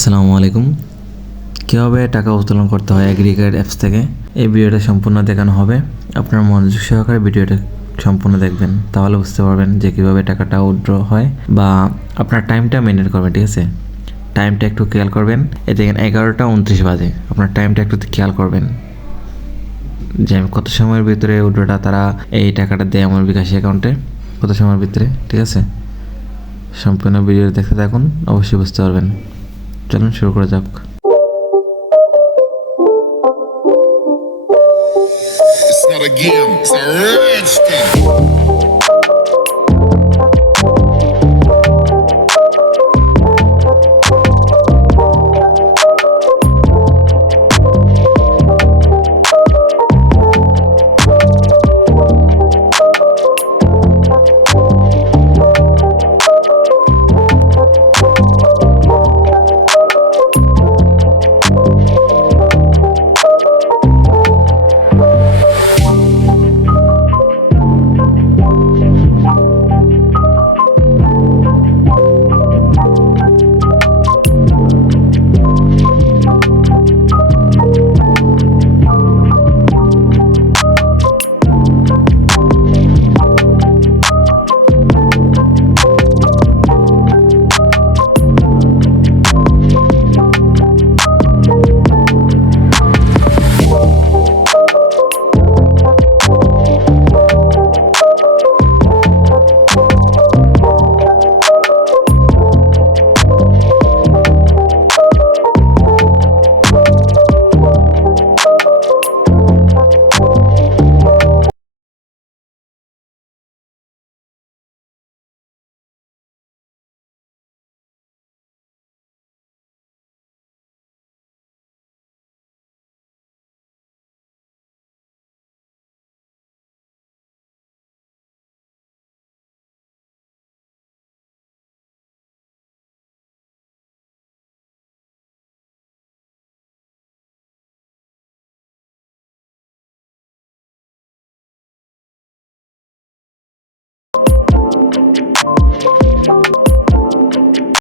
আসসালামু আলাইকুম। কীভাবে টাকা উত্তোলন করতে হয় এগ্রিগেট অ্যাপস থেকে এই ভিডিওটা সম্পূর্ণ দেখানো হবে। আপনার মনোযোগ সহকারে ভিডিওটা সম্পূর্ণ দেখবেন, তাহলে বুঝতে পারবেন যে কীভাবে টাকাটা উইথড্র হয় বা আপনার টাইমটা মেনটেন করবেন। ঠিক আছে, টাইমটা একটু খেয়াল করবেন। এ দেখেন 11টা 29 বাজে, আপনার টাইমটা একটু খেয়াল করবেন যে আমি কত সময়ের ভিতরে উইথড্রটা তারা এই টাকাটা দেয় আমার বিকাশ অ্যাকাউন্টে, কত সময়ের ভিতরে। ঠিক আছে, সম্পূর্ণ ভিডিও দেখতে থাকুন, অবশ্যই বুঝতে পারবেন। চলুন শুরু করা যাক। It's not a game, it's a rich thing.